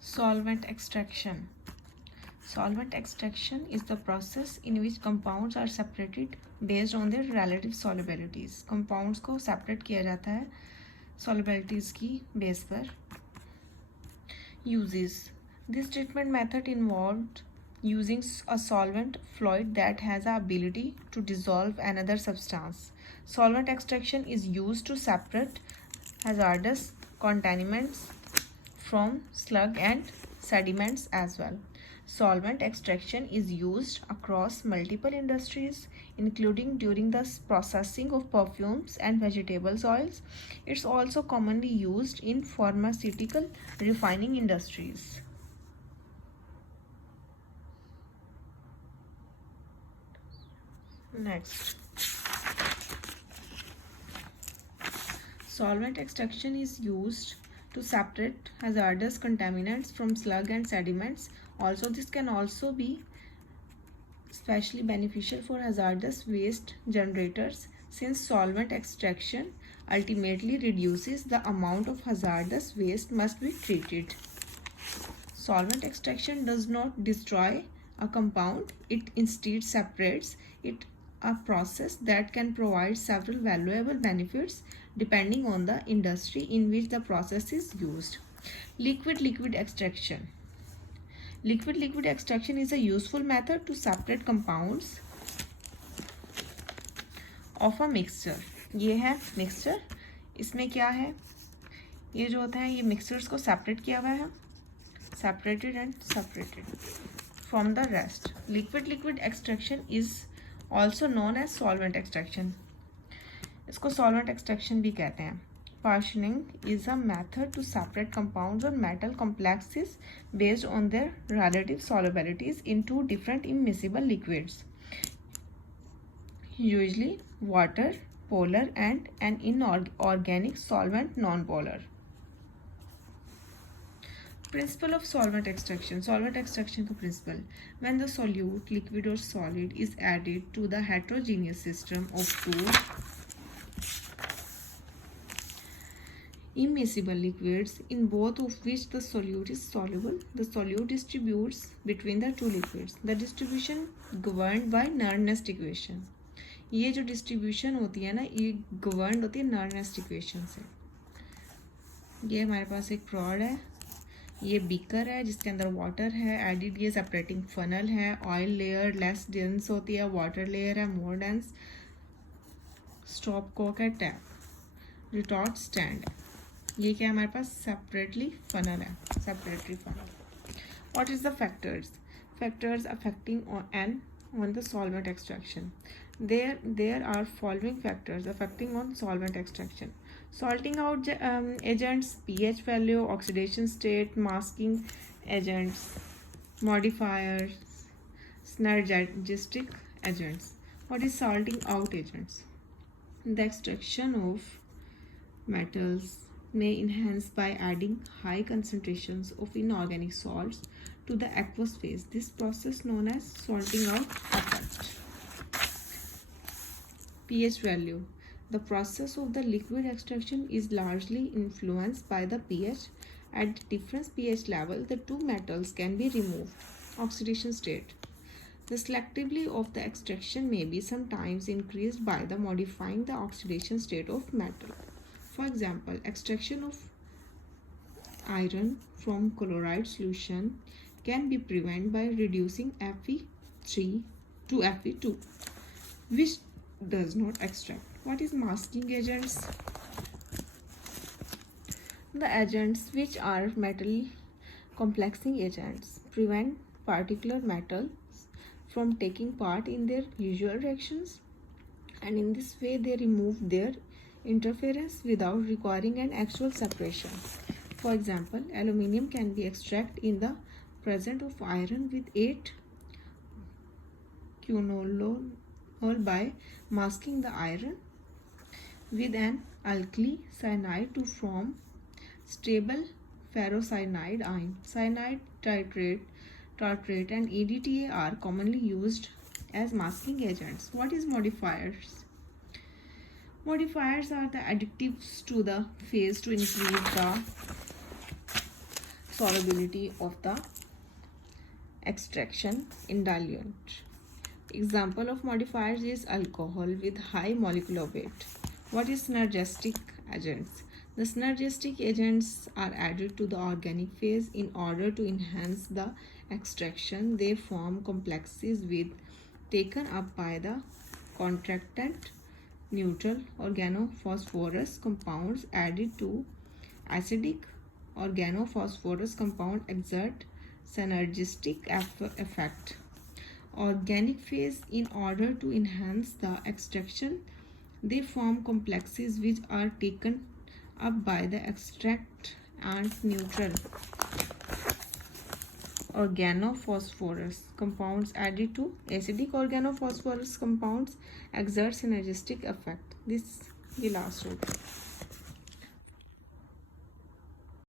Solvent extraction. Solvent extraction is the process in which compounds are separated based on their relative solubilities. Compounds को separate किया जाता है solubilities की base पर. Uses. This treatment method involved using a solvent fluid that has the ability to dissolve another substance. Solvent extraction is used to separate hazardous contaminants from slug and sediments as well. Solvent extraction is used across multiple industries, including during the processing of perfumes and vegetable oils. It's also commonly used in pharmaceutical refining industries. Next, solvent extraction is used to separate hazardous contaminants from slug and sediments. Also, this can also be especially beneficial for hazardous waste generators, since solvent extraction ultimately reduces the amount of hazardous waste must be treated. Solvent extraction does not destroy a compound, it instead separates it, a process that can provide several valuable benefits depending on the industry in which the process is used. Liquid extraction. Liquid extraction is a useful method to separate compounds of a mixture. ये है mixture. इसमें क्या है, ये जो होता है ये mixtures को separate किया हुआ है, separated from the rest. Liquid extraction is also known as solvent extraction. इसको solvent extraction भी कहते हैं. Partitioning is a method to separate compounds or metal complexes based on their relative solubilities into different immiscible liquids, usually water, polar, and an inorganic solvent, non-polar. Principle of solvent extraction. Solvent extraction का principle. When the solute, liquid or solid, is added to the heterogeneous system of two immiscible liquids, in both of which the solute is soluble, the solute distributes between the two liquids. The distribution governed by Nernst equation. ये जो distribution होती है ना, ये governed होती है Nernst equation से. ये हमारे पास एक prod है, ये बीकर है जिसके अंदर वाटर है, एडिड ये सेपरेटिंग फनल है, ऑयल लेयर लेस डेंस होती है, वाटर लेयर है मोर डेंस, स्टॉप कॉक है, टैप, रिटॉर्ट स्टैंड है. ये क्या है हमारे पास सेपरेटली फनल है, separatory funnel. What is the factors affecting on the solvent extraction? There are following factors affecting on solvent extraction. Salting out agents, pH value, oxidation state, masking agents, modifiers, synergistic agents. What is salting out agents? The extraction of metals may enhance by adding high concentrations of inorganic salts to the aqueous phase. This process known as salting out effect. pH value. The process of the liquid extraction is largely influenced by the pH. At different pH level, the two metals can be removed. Oxidation state. The selectivity of the extraction may be sometimes increased by the modifying the oxidation state of metal. For example, extraction of iron from chloride solution can be prevented by reducing Fe3 to Fe2, which does not extract. What is masking agents? The agents, which are metal complexing agents, prevent particular metals from taking part in their usual reactions, and in this way they remove their interference without requiring an actual separation. For example, aluminium can be extracted in the presence of iron with 8 quinolinol by masking the iron with an alkali cyanide to form stable ferrocyanide ion. Cyanide tartrate and EDTA are commonly used as masking agents. What is modifiers? Modifiers are the additives to the phase to increase the solubility of the extraction in diluent. Example of modifiers is alcohol with high molecular weight. What is synergistic agents? The synergistic agents are added to the organic phase in order to enhance the extraction. They form complexes with taken up by the contractant neutral organophosphorus compounds added to acidic organophosphorus compound exert synergistic effect. Organic phase in order to enhance the extraction, they form complexes which are taken up by the extract and neutral organophosphorus compounds added to acidic organophosphorus compounds exert synergistic effect. This the last one.